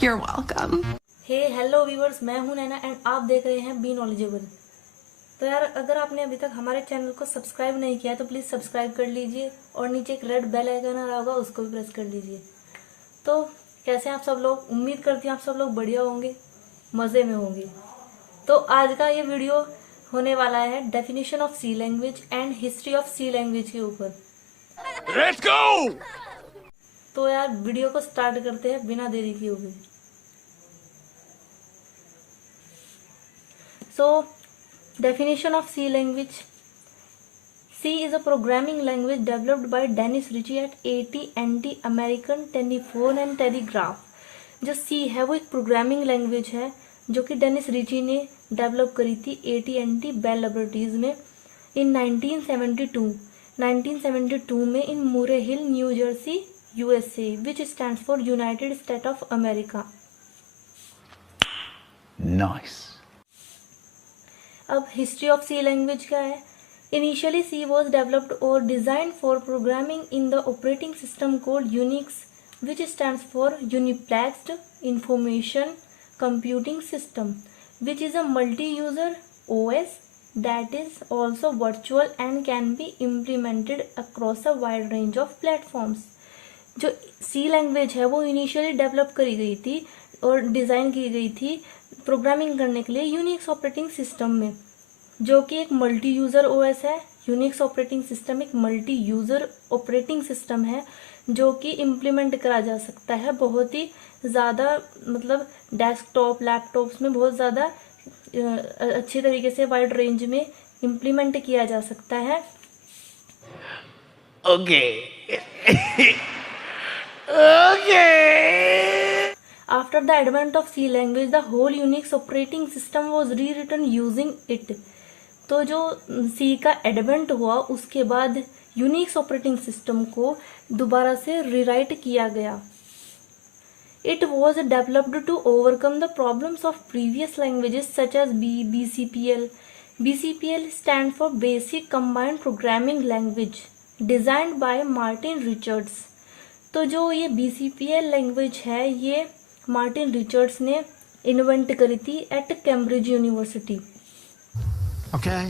You're welcome. Hey hello viewers, मैं हूं नैना and आप देख रहे हैं बी नॉलेजेबल। तो यार, अगर आपने अभी तक हमारे चैनल को सब्सक्राइब नहीं किया तो प्लीज़ सब्सक्राइब कर लीजिए और नीचे एक रेड बेल आइकन आ रहा होगा, उसको भी प्रेस कर लीजिए। तो कैसे हैं आप सब लोग? उम्मीद करती हूँ आप सब लोग बढ़िया होंगे, मज़े में होंगे। तो आज का ये वीडियो होने वाला है definition of C language and history of C language के ऊपर। Let's go! तो यार वीडियो को स्टार्ट करते हैं बिना देरी किए हुए। So, definition of C language. C is a programming language developed by Dennis Ritchie at AT&T American Telephone and Telegraph. जो C है वो एक प्रोग्रामिंग लैंग्वेज है जो कि डेनिस रिची ने डेवलप करी थी AT&T बेल लैबोरेटरीज में इन 1972 में in Murray Hill New Jersey USA, which stands for United States of America. Nice. अब हिस्ट्री ऑफ सी लैंग्वेज क्या है? इनिशियली सी वॉज डेवलप्ड और designed for programming in the operating system called Unix, which stands for uniplexed information computing system, which is a multi user OS that is also virtual and can be implemented across a wide range of platforms. जो C language है वो initially develop करी गई थी और design की गई थी प्रोग्रामिंग करने के लिए यूनिक्स ऑपरेटिंग सिस्टम में, जो कि एक मल्टी यूज़र OS है। यूनिक्स ऑपरेटिंग सिस्टम एक मल्टी यूज़र ऑपरेटिंग सिस्टम है जो कि इम्प्लीमेंट करा जा सकता है बहुत ही ज़्यादा, मतलब डेस्कटॉप लैपटॉप्स में बहुत ज़्यादा अच्छी तरीके से वाइड रेंज में इम्प्लीमेंट किया जा सकता है। Okay. Okay. After the advent of C language, the whole Unix operating system was rewritten using it. तो जो C का एडवेंट हुआ उसके बाद यूनिक्स ऑपरेटिंग सिस्टम को दोबारा से रीराइट किया गया। It was developed to overcome the problems of previous languages such as BCPL. BCPL stands for Basic Combined Programming Language, designed by Martin Richards. तो जो ये BCPL लैंग्वेज है ये मार्टिन रिचर्ड्स ने इन्वेंट करी थी at Cambridge University. Okay.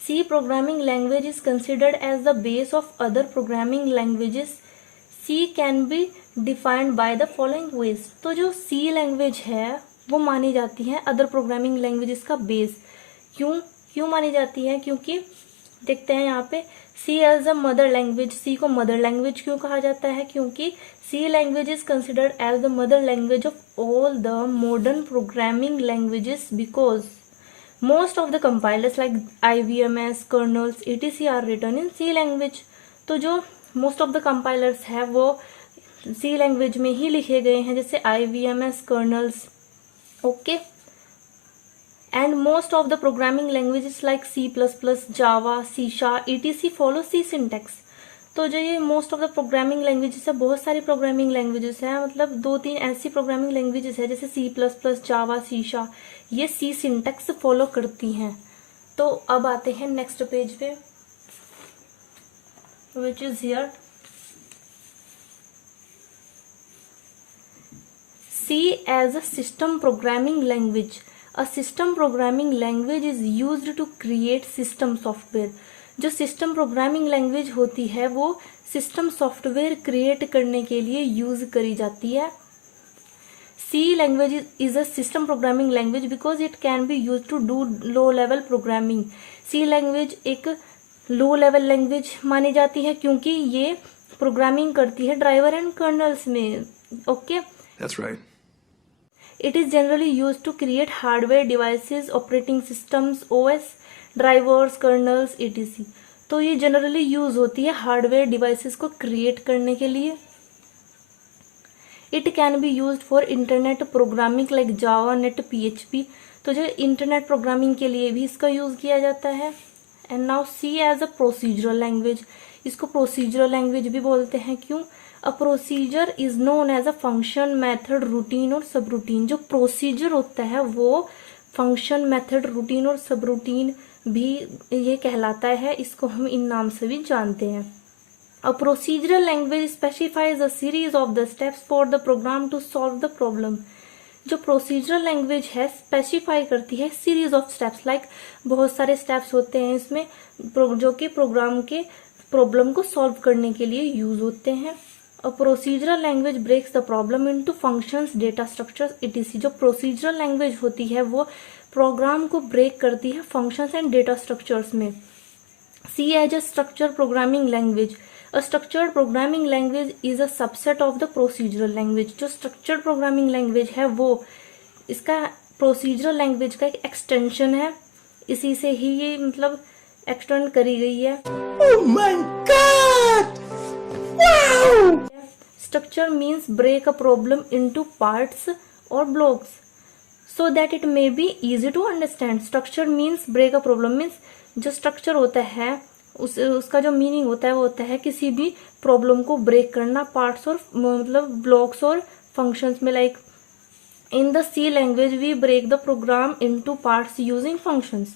C programming language is considered as the base of other programming languages. C can be defined by the following ways. तो जो सी लैंग्वेज है वो मानी जाती है अदर प्रोग्रामिंग लैंग्वेजेस का बेस। क्यों मानी जाती है? क्योंकि देखते हैं यहाँ पे C as a mother language. C को मदर लैंग्वेज क्यों कहा जाता है? क्योंकि C language is considered as the mother language of all the modern programming languages because most of the compilers like IVMS, kernels, etc are written in C language. तो जो most of the compilers है वो सी language में ही लिखे गए हैं, जैसे IVMS, colonel's, okay. And most of the programming languages like C++, Java, C#, etc follow C syntax. तो जो ये most of the programming languages है, बहुत सारी प्रोग्रामिंग लैंग्वेजेस हैं, मतलब 2-3 ऐसी प्रोग्रामिंग लैंग्वेजेस है जैसे C++, Java, C#, ये C सिंटैक्स फॉलो करती हैं। तो अब आते हैं नेक्स्ट पेज पे, which is here. C as a system programming language. A system programming language is used to create system software. जो सिस्टम प्रोग्रामिंग लैंग्वेज होती है वो सिस्टम सॉफ्टवेयर क्रिएट करने के लिए यूज करी जाती है। C language is a system programming language because it can be use to do low level programming. C language एक लो लेवल लैंग्वेज मानी जाती है क्योंकि ये प्रोग्रामिंग करती है ड्राइवर एंड कर्नल्स में, okay. That's right. It is generally used to create hardware devices, operating systems, OS, drivers, kernels, etc. तो ये जनरली यूज होती है हार्डवेयर डिवाइसेस को क्रिएट करने के लिए। It can be use for internet programming like Java, net, PHP। तो जो इंटरनेट प्रोग्रामिंग के लिए भी इसका यूज किया जाता है। And now C as a procedural language. इसको प्रोसीजरल लैंग्वेज भी बोलते हैं। क्यों? A procedure is known as a function, method, routine और सब रूटीन। जो प्रोसीजर होता है वो फंक्शन, मेथड, रूटीन और सब रूटीन भी ये कहलाता है। इसको हम इन नाम से भी जानते हैं। A procedural language specifies a series of the steps for the program to solve the problem. जो प्रोसीजरल लैंग्वेज है स्पेसिफाई करती है सीरीज ऑफ स्टेप्स, लाइक बहुत सारे स्टेप्स होते हैं इसमें जो कि प्रोग्राम के प्रॉब्लम को सॉल्व करने के लिए यूज होते हैं. A procedural language breaks the problem into functions, data structures etc. जो प्रोसीजरल लैंग्वेज होती है वो प्रोग्राम को ब्रेक करती है फंक्शंस एंड डेटा स्ट्रक्चर्स में. C as a structure programming language. A structured programming language is a subset of the procedural language. जो structured programming language है वो इसका procedural language का एक extension है, इसी से ही ये मतलब extend करी गई है. Oh my God! Wow! Structure means break a problem into parts or blocks so that it may be easy to understand. Structure means break a problem means जो structure होता है उसका जो मीनिंग होता है वो होता है किसी भी प्रॉब्लम को ब्रेक करना पार्ट्स और मतलब ब्लॉक्स और फंक्शंस में. Like in the C language we break the program into parts using functions.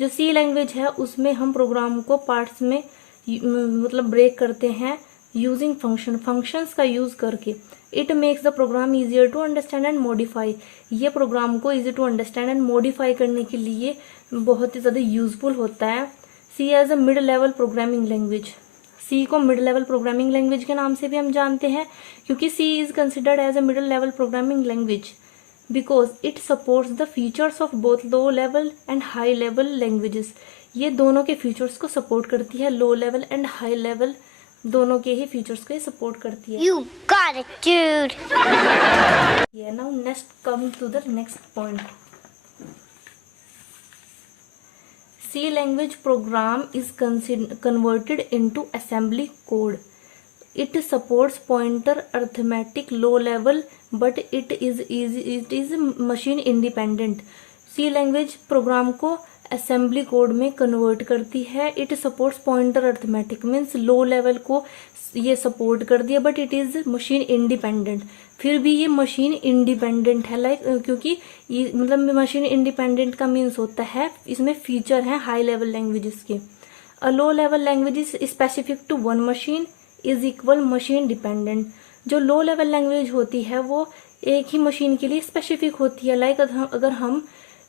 जो सी लैंग्वेज है उसमें हम प्रोग्राम को पार्ट्स में मतलब ब्रेक करते हैं यूजिंग फंक्शंस का यूज करके. It makes the program easier to understand and modify. ये प्रोग्राम को easy to understand and modify करने के लिए बहुत ही ज़्यादा यूजफुल होता है. C as a mid level programming language. C को मिड लेवल प्रोग्रामिंग लैंग्वेज के नाम से भी हम जानते हैं क्योंकि C is considered as a middle level programming language because it supports the features of both low level and high level languages. ये दोनों के फीचर्स को सपोर्ट करती है, low level and high level दोनों के ही फीचर्स को सपोर्ट करती है. You got it, dude. Yeah, now next come to the next point. C language program is converted into assembly code. It supports pointer arithmetic low level, but it is machine independent. C language program को assembly code में convert करती है. It supports pointer arithmetic means low level को ये support कर दिया, but it is machine independent. फिर भी ये मशीन इंडिपेंडेंट है, लाइक क्योंकि ये मतलब मशीन इंडिपेंडेंट का मीन्स होता है इसमें फीचर है हाई लेवल लैंग्वेजेस के. A low level language is specific to one machine is equal machine dependent. जो लो लेवल लैंग्वेज होती है वो एक ही मशीन के लिए स्पेसिफिक होती है. लाइक अगर हम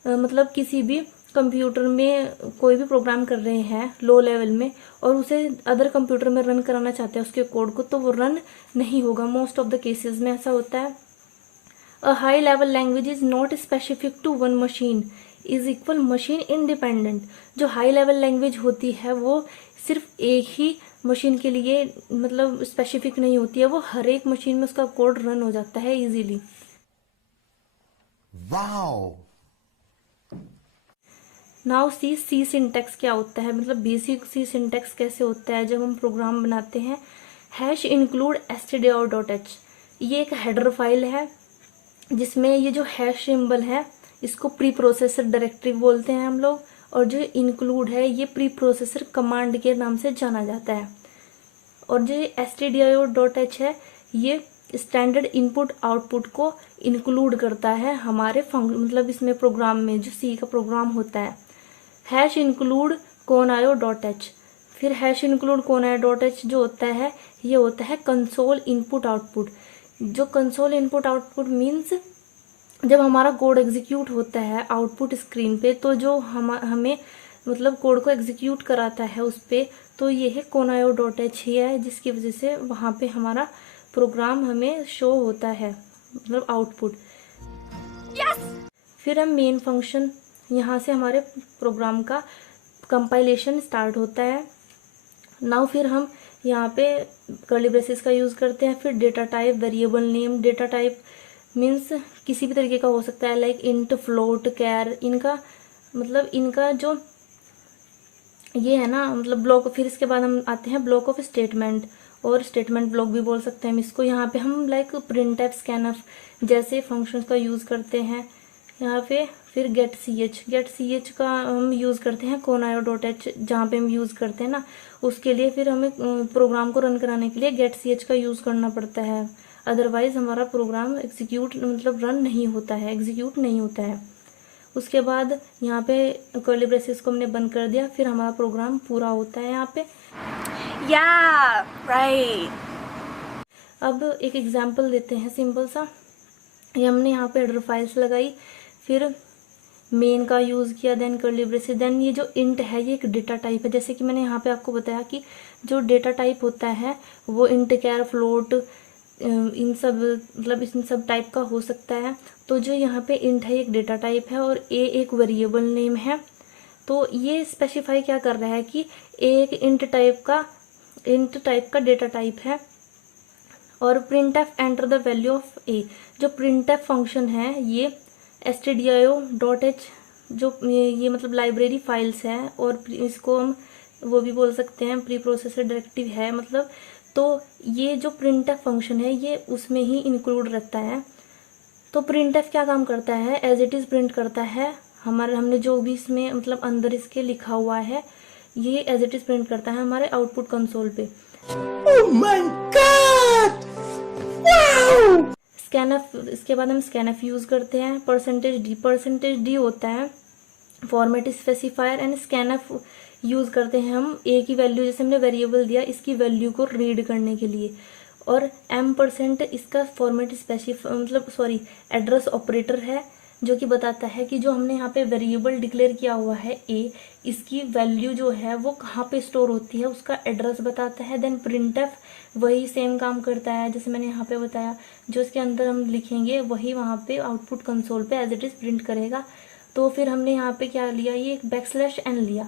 मतलब किसी भी कंप्यूटर में कोई भी प्रोग्राम कर रहे हैं लो लेवल में और उसे अदर कंप्यूटर में रन कराना चाहते हैं उसके कोड को, तो वो रन नहीं होगा. मोस्ट ऑफ द केसेस में ऐसा होता है. A high level language is not specific to one machine is equal machine independent. जो हाई लेवल लैंग्वेज होती है वो सिर्फ एक ही मशीन के लिए मतलब स्पेसिफिक नहीं होती है, वो हर एक मशीन में उसका कोड रन हो जाता है easily. Wow! Now C syntax क्या होता है, मतलब बेसिक सी सिंटेक्स कैसे होता है जब हम प्रोग्राम बनाते हैं. Hash include stdio.h. ये एक हेडर फाइल है जिसमें ये जो हैश सिंबल है इसको प्री प्रोसेसर डायरेक्टरी बोलते हैं हम लोग, और जो इंक्लूड है ये प्री प्रोसेसर कमांड के नाम से जाना जाता है. और जो stdio.h है ये स्टैंडर्ड इनपुट आउटपुट को इंक्लूड करता है हमारे मतलब इसमें प्रोग्राम में जो सी का प्रोग्राम होता है. Hash include conaio.h. फिर हैश इंक्लूड conaio.h जो होता है ये होता है कंसोल इनपुट आउटपुट. जो कंसोल इनपुट आउटपुट मीन्स जब हमारा कोड एग्जीक्यूट होता है आउटपुट स्क्रीन पे, तो जो हमें मतलब कोड को एग्जीक्यूट कराता है उस पर, तो ये है conaio.h ही है जिसकी वजह से वहाँ पे हमारा प्रोग्राम हमें शो होता है मतलब आउटपुट. Yes! फिर हम मेन फंक्शन, यहाँ से हमारे प्रोग्राम का कंपाइलेशन स्टार्ट होता है. नाउ फिर हम यहाँ पे कर्ली ब्रेसेस का यूज़ करते हैं. फिर data type, variable name. Data type means किसी भी तरीके का हो सकता है लाइक इंट, फ्लोट, कैर. इनका जो ये है ना मतलब ब्लॉक. फिर इसके बाद हम आते हैं ब्लॉक ऑफ स्टेटमेंट और स्टेटमेंट ब्लॉक भी बोल सकते हैं हम इसको. यहाँ पे हम लाइक प्रिंटफ, स्कैनफ जैसे फंक्शंस का यूज़ करते हैं यहाँ पे. फिर गेट सी एच का हम यूज़ करते हैं conaio.h जहाँ पे हम यूज़ करते हैं ना उसके लिए. फिर हमें प्रोग्राम को रन कराने के लिए गेट सी एच का यूज़ करना पड़ता है, अदरवाइज हमारा प्रोग्राम एग्जीक्यूट मतलब रन नहीं होता है, एग्जीक्यूट नहीं होता है. उसके बाद यहाँ पे कर्ली ब्रेसेस को हमने बंद कर दिया. फिर हमारा प्रोग्राम पूरा होता है यहाँ पे. Yeah, right. अब एक एग्जांपल देते हैं सिंपल सा। ये हमने यहाँ पे हेडर फाइल्स लगाई, फिर मेन का यूज़ किया, देन कर्ली ब्रेसेस, देन ये जो इंट है ये एक डेटा टाइप है। जैसे कि मैंने यहाँ पे आपको बताया कि जो डेटा टाइप होता है वो इंट, कैर, फ्लोट, इन सब मतलब इन सब टाइप का हो सकता है। तो जो यहाँ पे इंट है एक डेटा टाइप है और ए एक वेरिएबल नेम है। तो ये स्पेसिफाई क्या कर रहा है कि ए एक इंट टाइप का डेटा टाइप है। और printf enter the value of A, जो printf फंक्शन है ये stdio.h जो ये मतलब लाइब्रेरी फाइल्स है, और इसको हम वो भी बोल सकते हैं प्री प्रोसेसर डायरेक्टिव है मतलब। तो ये जो printf फंक्शन है ये उसमें ही इंक्लूड रहता है। तो printf क्या काम करता है, एज इट इज़ प्रिंट करता है हमने जो भी इसमें मतलब अंदर इसके लिखा हुआ है ये एज इट इज़ प्रिंट करता है हमारे आउटपुट कंसोल पे। Oh my god! Wow! Scanf, इसके बाद हम स्कैनफ यूज़ करते हैं। परसेंटेज डी होता है format specifier, and scanf use करते हैं हम ए की वैल्यू, जैसे हमने वेरिएबल दिया इसकी वैल्यू को रीड करने के लिए। और %, इसका फॉर्मेट एड्रेस ऑपरेटर है जो कि बताता है कि जो हमने यहाँ पे वेरिएबल डिक्लेयर किया हुआ है ए, इसकी वैल्यू जो है वो कहाँ पे स्टोर होती है उसका एड्रेस बताता है। देन printf वही सेम काम करता है जैसे मैंने यहाँ पे बताया, जो इसके अंदर हम लिखेंगे वही वहाँ पे आउटपुट कंसोल पे एज इट इज़ प्रिंट करेगा। तो फिर हमने यहाँ पे क्या लिया, ये एक \n लिया।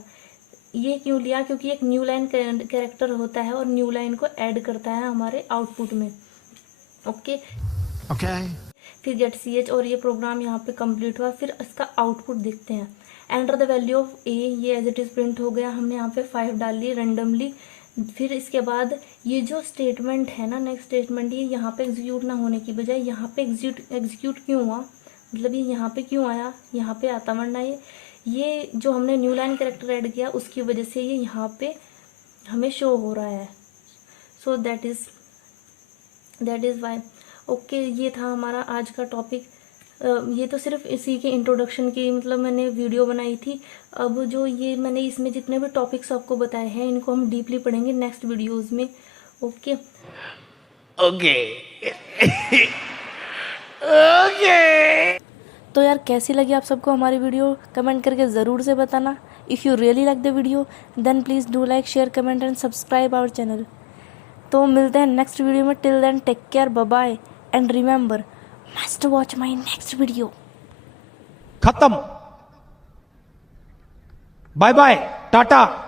ये क्यों लिया, क्योंकि एक न्यू लाइन कैरेक्टर होता है और न्यू लाइन को ऐड करता है हमारे आउटपुट में। ओके फिर गेट ch, और ये प्रोग्राम यहाँ पे कंप्लीट हुआ। फिर इसका आउटपुट देखते हैं। एंटर द वैल्यू ऑफ ए, ये एज इट इज़ प्रिंट हो गया। हमने यहाँ पे 5 डाल ली रेंडमली। फिर इसके बाद ये जो स्टेटमेंट है ना, नेक्स्ट स्टेटमेंट, ये यहाँ पे एग्जीक्यूट ना होने की बजाय यहाँ पे एग्जीक्यूट क्यों हुआ, मतलब ये यहाँ पे क्यों आया, यहाँ पे आता वरना ये जो हमने न्यू लाइन कैरेक्टर ऐड किया उसकी वजह से ये यहाँ पे हमें शो हो रहा है। So that is why. Okay, ये था हमारा आज का टॉपिक। ये तो सिर्फ इसी के इंट्रोडक्शन की मतलब मैंने वीडियो बनाई थी। अब जो ये मैंने इसमें जितने भी टॉपिक्स आपको बताए हैं इनको हम डीपली पढ़ेंगे नेक्स्ट वीडियोस में। ओके तो यार कैसी लगी आप सबको हमारी वीडियो, कमेंट करके ज़रूर से बताना। If you really like the video then please do like, share, comment and subscribe our channel. तो मिलते हैं नेक्स्ट वीडियो में। Till then take care, bye bye, and remember must watch my next video. खत्म, bye bye, Tata.